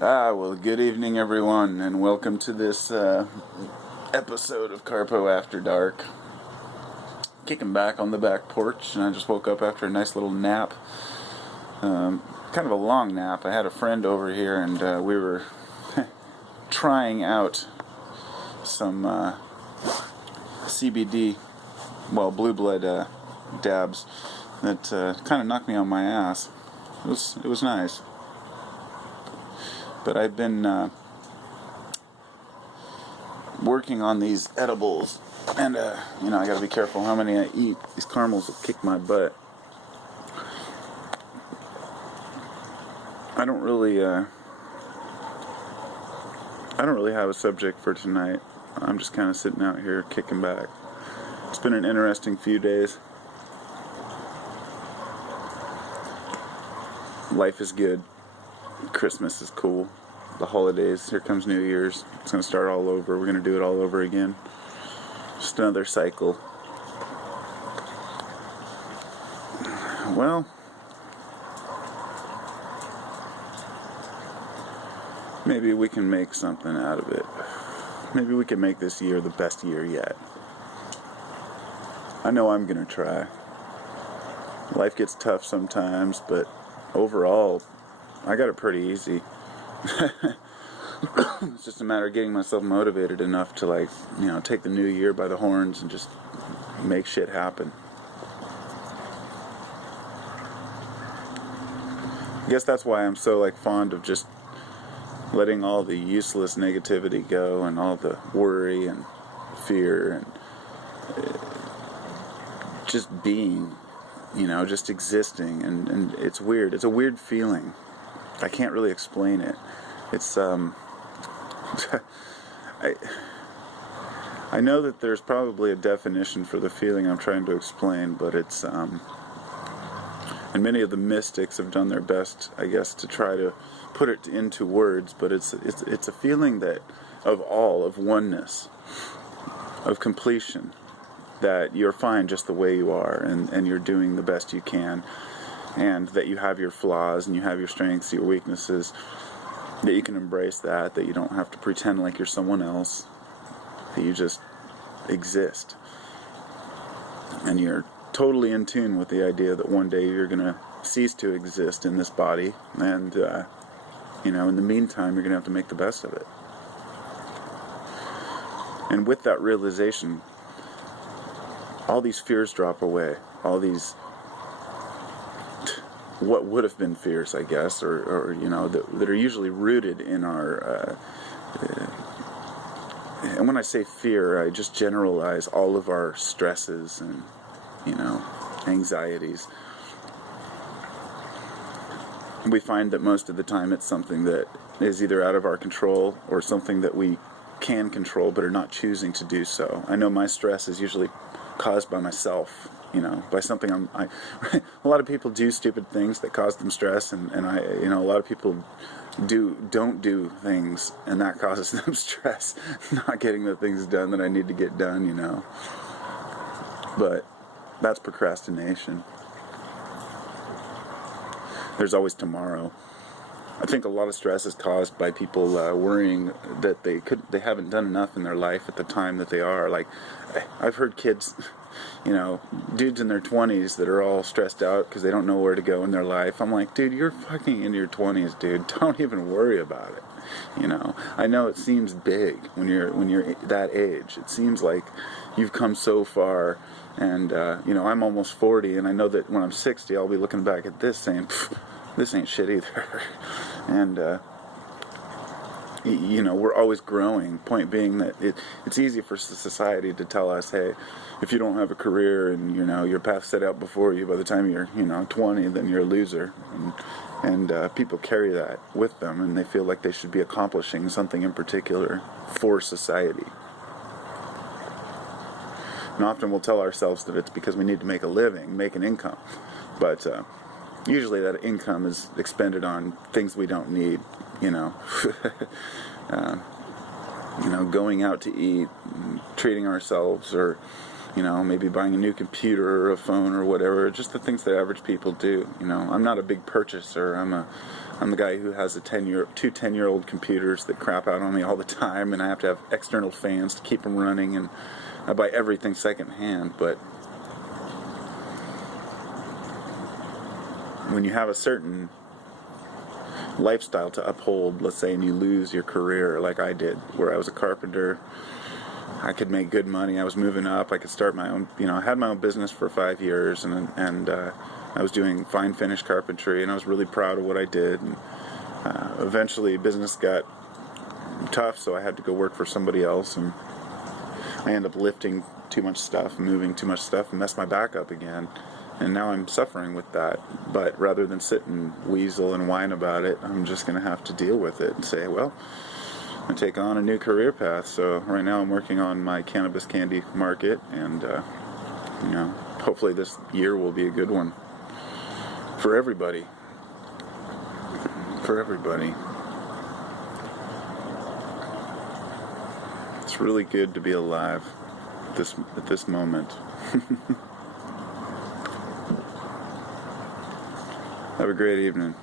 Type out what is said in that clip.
Well, good evening, everyone, and welcome to this episode of Carpo After Dark. Kicking back on the back porch, and I just woke up after a nice little nap. Kind of a long nap. I had a friend over here, and we were trying out some CBD, blue blood dabs that kind of knocked me on my ass. It was nice. But I've been working on these edibles, and I gotta be careful how many I eat. These caramels will kick my butt. I don't really have a subject for tonight. I'm just kind of sitting out here kicking back. It's been an interesting few days. Life is good. Christmas is cool. The holidays, here comes New Year's. It's going to start all over. We're going to do it all over again. Just another cycle. Well, maybe we can make something out of it. Maybe we can make this year the best year yet. I know I'm going to try. Life gets tough sometimes, but overall, I got it pretty easy. It's just a matter of getting myself motivated enough to take the new year by the horns and just make shit happen. I guess that's why I'm so fond of just letting all the useless negativity go and all the worry and fear and just being, just existing, and it's weird. It's a weird feeling. I can't really explain it. It's I know that there's probably a definition for the feeling I'm trying to explain, but it's and many of the mystics have done their best, I guess, to try to put it into words, but it's a feeling that of oneness, of completion, that you're fine just the way you are, and you're doing the best you can, and that you have your flaws and you have your strengths, your weaknesses, that you can embrace that you don't have to pretend like you're someone else, that you just exist. And you're totally in tune with the idea that one day you're going to cease to exist in this body, and, in the meantime, you're going to have to make the best of it. And with that realization, all these fears drop away, all these what would have been fears, I guess, or that are usually rooted in our, and when I say fear, I just generalize all of our stresses and, anxieties. We find that most of the time it's something that is either out of our control or something that we can control but are not choosing to do so. I know my stress is usually caused by myself. By something a lot of people do stupid things that cause them stress, and a lot of people don't do things, and that causes them stress, not getting the things done that I need to get done, But that's procrastination. There's always tomorrow. I think a lot of stress is caused by people worrying that they haven't done enough in their life at the time that they are. I've heard kids, dudes in their 20s that are all stressed out because they don't know where to go in their life. I'm like, dude, you're fucking in your 20s, dude. Don't even worry about it. I know it seems big when you're that age. It seems like you've come so far, and I'm almost 40, and I know that when I'm 60, I'll be looking back at this saying, this ain't shit either. And we're always growing. Point being that it's easy for society to tell us, hey, if you don't have a career and your path set out before you, by the time you're 20, then you're a loser. And people carry that with them, and they feel like they should be accomplishing something in particular for society. And often we'll tell ourselves that it's because we need to make a living, make an income, but usually that income is expended on things we don't need. Going out to eat, treating ourselves, or you know, maybe buying a new computer or a phone or whatever, just the things that average people do. You know, I'm not a big purchaser. I'm the guy who has two 10-year-old computers that crap out on me all the time, and I have to have external fans to keep them running, and I buy everything secondhand. But when you have a certain lifestyle to uphold, let's say, and you lose your career like I did, where I was a carpenter, I could make good money, I was moving up, I could start my own, you know, I had my own business for 5 years, and I was doing fine finish carpentry, and I was really proud of what I did. And eventually business got tough, so I had to go work for somebody else, and I ended up lifting too much stuff, moving too much stuff, and messed my back up again. And now I'm suffering with that. But rather than sit and weasel and whine about it, I'm just going to have to deal with it and say, well, I take on a new career path. So right now I'm working on my cannabis candy market, and you know, hopefully this year will be a good one for everybody. For everybody. It's really good to be alive at this moment. Have a great evening.